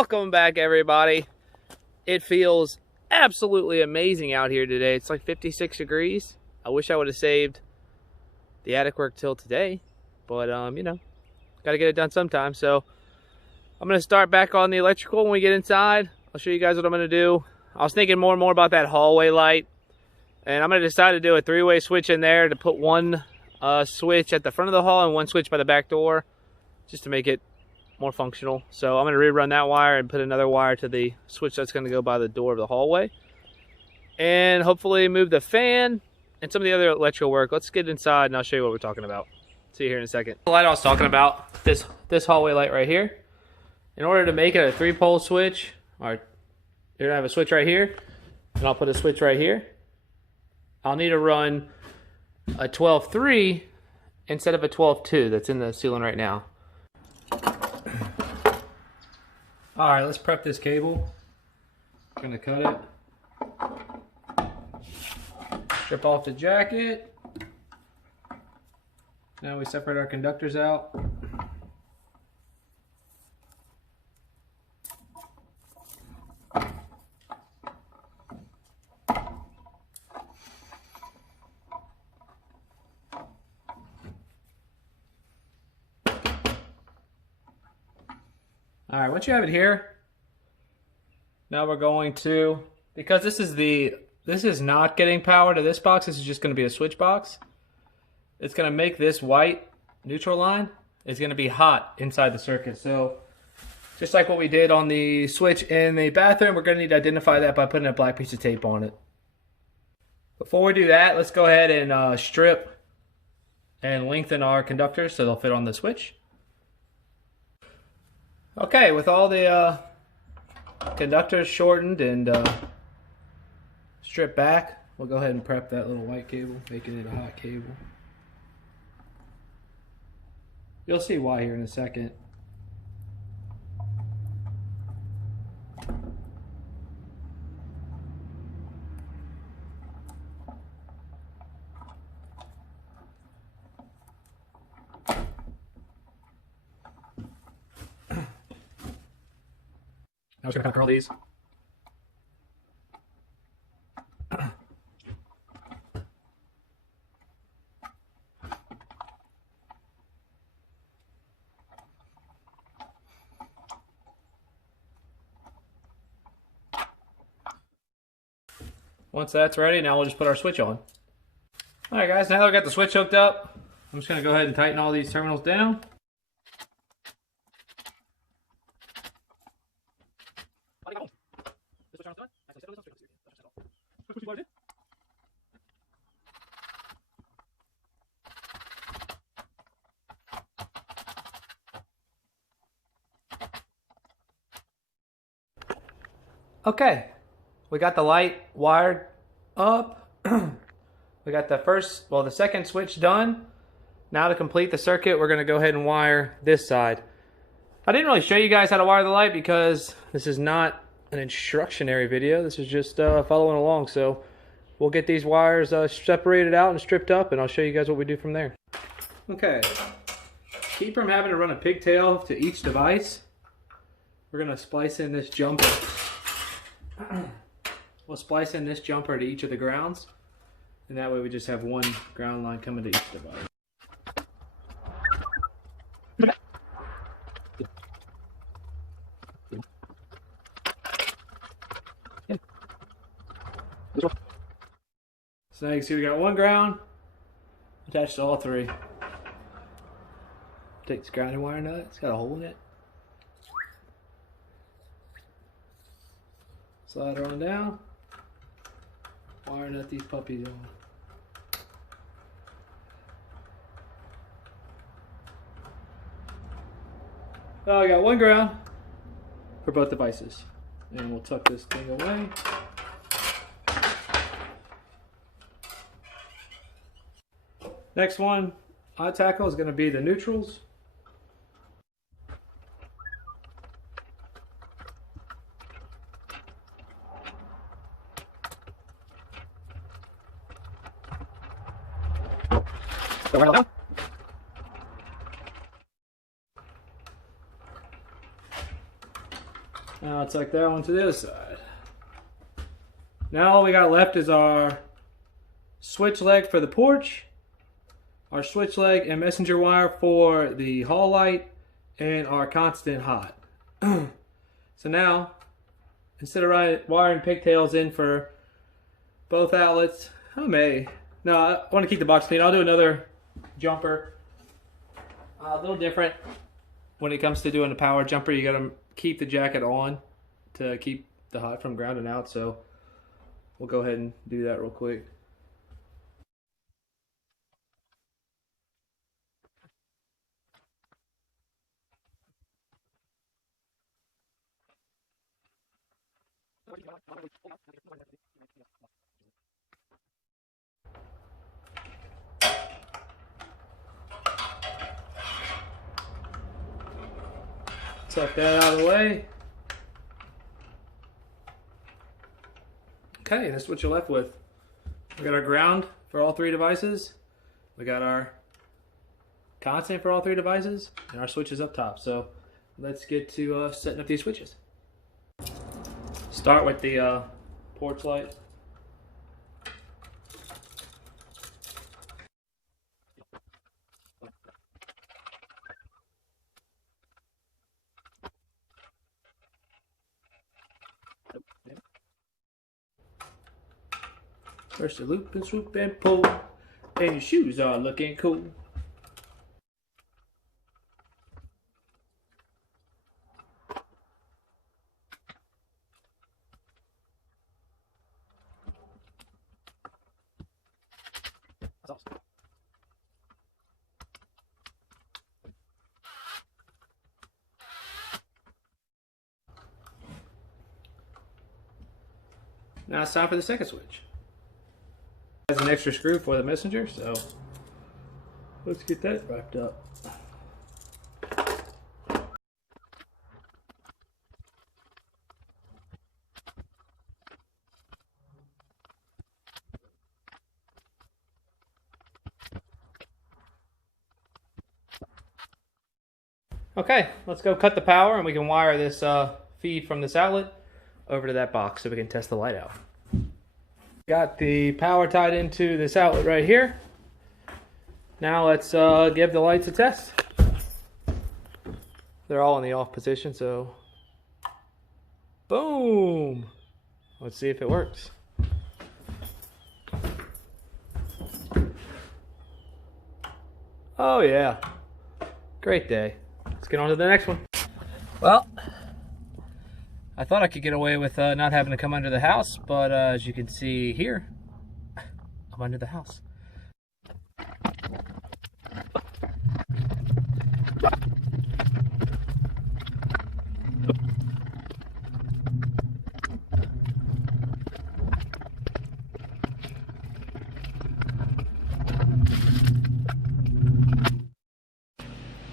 Welcome back, everybody. It feels absolutely amazing out here today. It's like 56 degrees. I wish I would have saved the attic work till today, but you know, got to get it done sometime. So I'm going to start back on the electrical when we get inside. I'll show you guys what I'm going to do. I was thinking more and more about that hallway light, and I'm going to decide to do a three-way switch in there to put one switch at the front of the hall and one switch by the back door, just to make it more functional. So I'm going to rerun that wire and put another wire to the switch that's going to go by the door of the hallway, and hopefully move the fan and some of the other electrical work. Let's get inside and I'll show you what we're talking about. See you here in a second. The light I was talking about, this hallway light right here, in order to make it a 3-pole switch, or you're going to have a switch right here, and I'll put a switch right here. I'll need to run a 12-3 instead of a 12-2 that's in the ceiling right now. Alright, let's prep this cable. I'm going to cut it. Strip off the jacket. Now we separate our conductors out. Alright, once you have it here, now we're going to, because this is not getting power to this box, this is just going to be a switch box. It's going to make this white neutral line, it's going to be hot inside the circuit. So just like what we did on the switch in the bathroom, we're going to need to identify that by putting a black piece of tape on it. Before we do that, let's go ahead and strip and lengthen our conductors so they'll fit on the switch. Okay, with all the conductors shortened and stripped back, we'll go ahead and prep that little white cable, making it a hot cable. You'll see why here in a second. Now we're just going to curl these. Once that's ready, now we'll just put our switch on. Alright guys, now that I've got the switch hooked up, I'm just going to go ahead and tighten all these terminals down. Okay, we got the light wired up. We got the second switch done. Now to complete the circuit, we're going to go ahead and wire this side. I didn't really show you guys how to wire the light because this is not an instructionary video. This is just following along. So we'll get these wires separated out and stripped up, and I'll show you guys what we do from there. Okay, keep from having to run a pigtail to each device, we're going to splice in this jumper. We'll splice in this jumper to each of the grounds, and that way we just have one ground line coming to each device. So now you can see we got one ground attached to all three. Take this grounding wire nut, it's got a hole in it. Slide her on down. Wire nut these puppies on. Oh, I got one ground for both devices. And we'll tuck this thing away. Next one I tackle is going to be the neutrals. So right down. Now let's take that one to the other side. Now all we got left is our switch leg for the porch, our switch leg and messenger wire for the hall light, and our constant hot. So now, instead of wiring pigtails in for both outlets, I want to keep the box clean. I'll do another jumper. A little different when it comes to doing the power jumper. You got to keep the jacket on to keep the hot from grounding out. So we'll go ahead and do that real quick. Tuck that out of the way. Okay, that's what you're left with. We got our ground for all three devices. We got our constant for all three devices, and our switches up top. So let's get to setting up these switches. Start with the porch light. First a loop and swoop and pull, and your shoes are looking cool. That's awesome. Now it's time for the second switch. Has an extra screw for the messenger, so let's get that wrapped up. Okay, let's go cut the power and we can wire this feed from this outlet over to that box so we can test the light out. Got the power tied into this outlet right here. Now let's give the lights a test. They're all in the off position, so boom. Let's see if it works. Oh yeah, great day. Let's get on to the next one. Well, I thought I could get away with not having to come under the house, but as you can see here, I'm under the house.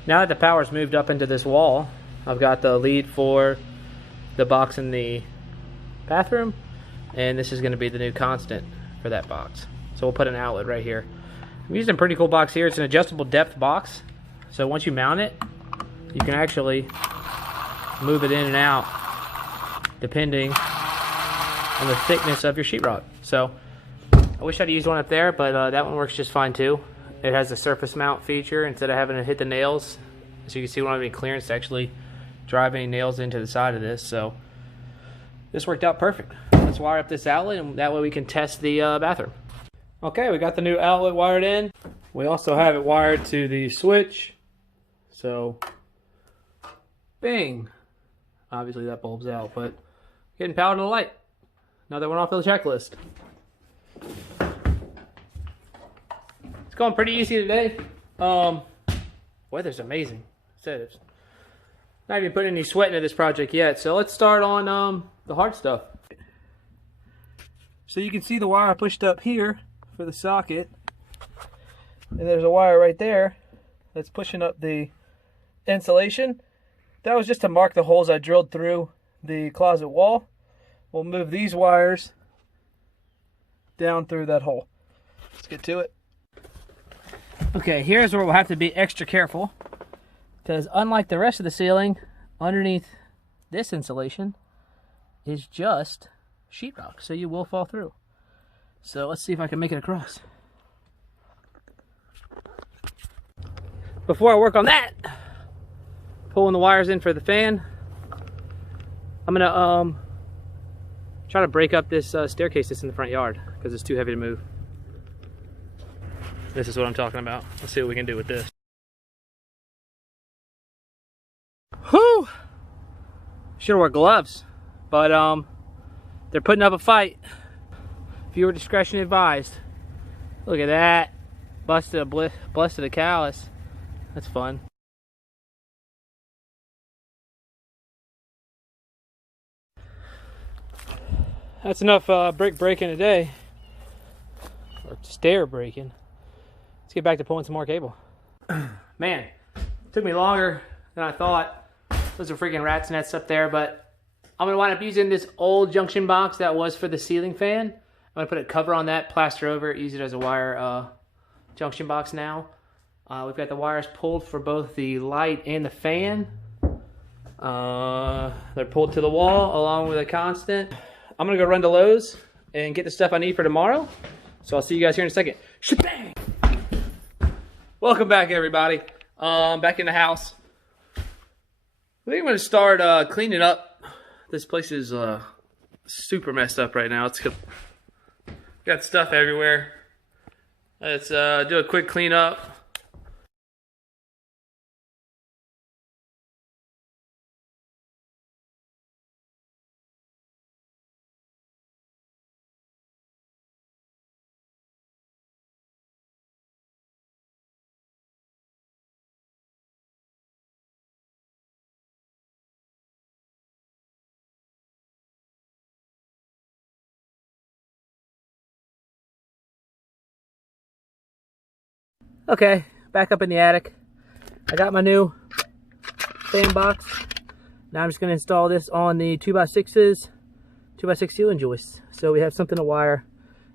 Now that the power's moved up into this wall, I've got the lead for the box in the bathroom, and this is going to be the new constant for that box. So we'll put an outlet right here. I'm using a pretty cool box here. It's an adjustable depth box, so once you mount it, you can actually move it in and out depending on the thickness of your sheetrock. So I wish I'd used one up there, but that one works just fine too. It has a surface mount feature instead of having to hit the nails. So you can see we don't have any clearance to actually drive any nails into the side of this. So this worked out perfect. Let's wire up this outlet, and that way we can test the bathroom. Okay, we got the new outlet wired in. We also have it wired to the switch. So, bing. Obviously that bulb's out, but getting power to the light. Another one off the checklist. It's going pretty easy today. Weather's amazing. It's not even putting any sweat into this project yet. So let's start on the hard stuff. So you can see the wire pushed up here for the socket, and there's a wire right there that's pushing up the insulation. That was just to mark the holes I drilled through the closet wall. We'll move these wires down through that hole. Let's get to it. Okay, here's where we'll have to be extra careful, because unlike the rest of the ceiling, underneath This insulation is just sheetrock, so you will fall through. So let's see if I can make it across. Before I work on that, pulling the wires in for the fan, I'm gonna try to break up this staircase that's in the front yard because it's too heavy to move. This is what I'm talking about. Let's see what we can do with this. Whew! Should've wore gloves, but they're putting up a fight. Viewer discretion advised. Look at that. Busted a callus. That's fun. That's enough brick breaking today. Or stair breaking. Let's get back to pulling some more cable. Man, it took me longer than I thought. Those are freaking rat's nests up there, but I'm gonna wind up using this old junction box that was for the ceiling fan. I'm gonna put a cover on that, plaster over it, use it as a wire junction box now. We've got the wires pulled for both the light and the fan. They're pulled to the wall along with a constant. I'm gonna go run to Lowe's and get the stuff I need for tomorrow. So I'll see you guys here in a second. Shebang! Welcome back, everybody. Back in the house. I think I'm gonna start cleaning up. This place is super messed up right now. It's got stuff everywhere. Let's do a quick cleanup. Okay, back up in the attic. I got my new fan box. Now I'm just going to install this on the 2x6s, 2x6 ceiling joists. So we have something to wire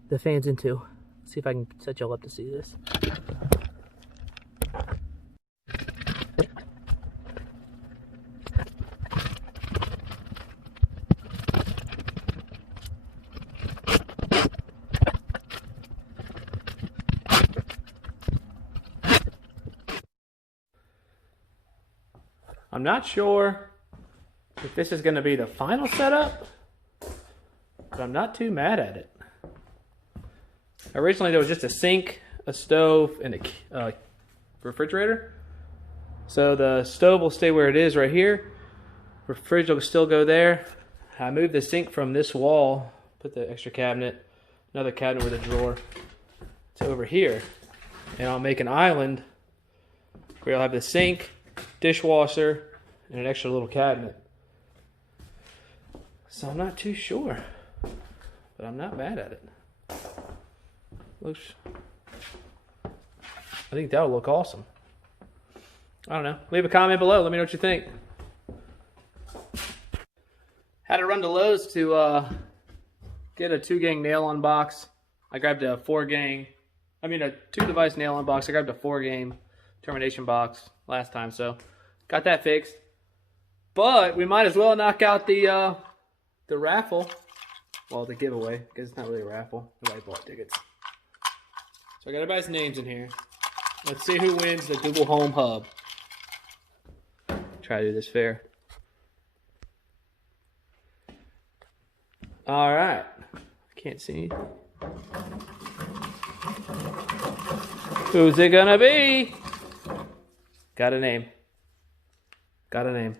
the fans into. Let's see if I can set y'all up to see this. I'm not sure if this is going to be the final setup, but I'm not too mad at it. Originally there was just a sink, a stove, and a refrigerator. So the stove will stay where it is right here. Refrigerator will still go there. I moved the sink from this wall, put the extra cabinet, another cabinet with a drawer, to over here. And I'll make an island where I'll have the sink, dishwasher, and an extra little cabinet. So I'm not too sure, but I'm not mad at it. Looks, I think that'll look awesome. I don't know. Leave a comment below. Let me know what you think. Had to run to Lowe's to get a 2-gang nail-on box. I grabbed a 2 device nail-on box. I grabbed a 4-gang termination box last time, so got that fixed. But we might as well knock out the raffle. Well, the giveaway, because it's not really a raffle. Nobody bought tickets. So I got everybody's names in here. Let's see who wins the Google Home Hub. Try to do this fair. All right. Can't see. Who's it gonna be? Got a name. Got a name.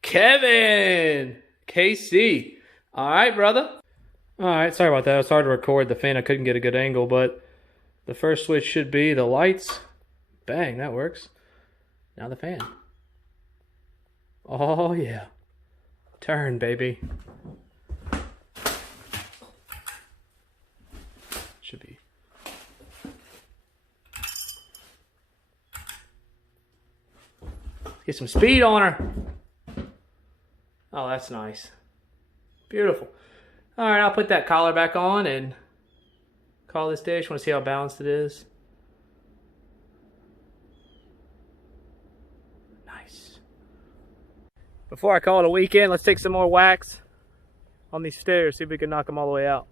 Kevin! KC. All right, brother. All right, sorry about that. It was hard to record the fan. I couldn't get a good angle, but the first switch should be the lights. Bang, that works. Now the fan. Oh, yeah. Turn, baby. Should be. Get some speed on her. Oh, that's nice. Beautiful. All right, I'll put that collar back on and call this day. I just want to see how balanced it is. Nice. Before I call it a weekend, let's take some more wax on these stairs, see if we can knock them all the way out.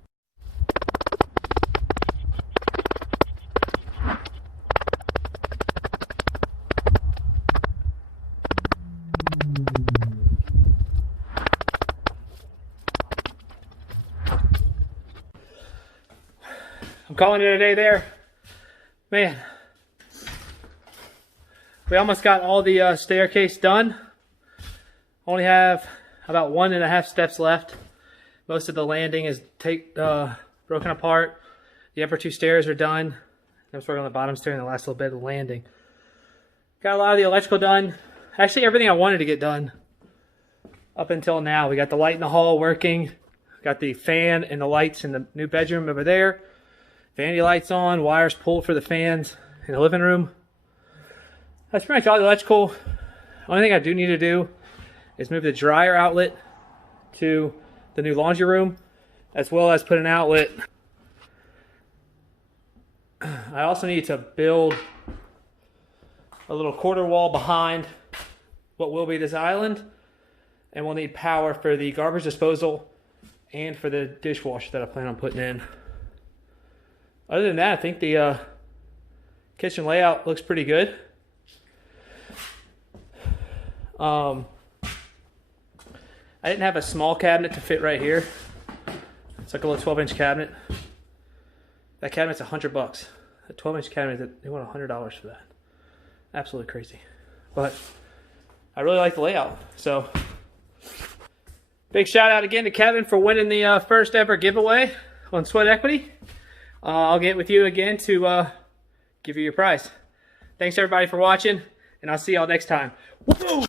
I'm calling it a day there. Man, we almost got all the staircase done. Only have about 1.5 steps left. Most of the landing is broken apart. The upper 2 stairs are done. I'm just working on the bottom stair and the last little bit of the landing. Got a lot of the electrical done. Actually, everything I wanted to get done up until now. We got the light in the hall working. Got the fan and the lights in the new bedroom over there. Vanity lights on, wires pulled for the fans in the living room. That's pretty much all the electrical. Only thing I do need to do is move the dryer outlet to the new laundry room, as well as put an outlet. I also need to build a little quarter wall behind what will be this island, and we'll need power for the garbage disposal and for the dishwasher that I plan on putting in. Other than that, I think the kitchen layout looks pretty good. I didn't have a small cabinet to fit right here. It's like a little 12-inch cabinet. That cabinet's $100. A 12-inch cabinet, they want $100 for that. Absolutely crazy. But I really like the layout. So big shout out again to Kevin for winning the first ever giveaway on Sweat Equity. I'll get with you again to give you your prize. Thanks everybody for watching, and I'll see y'all next time. Woo!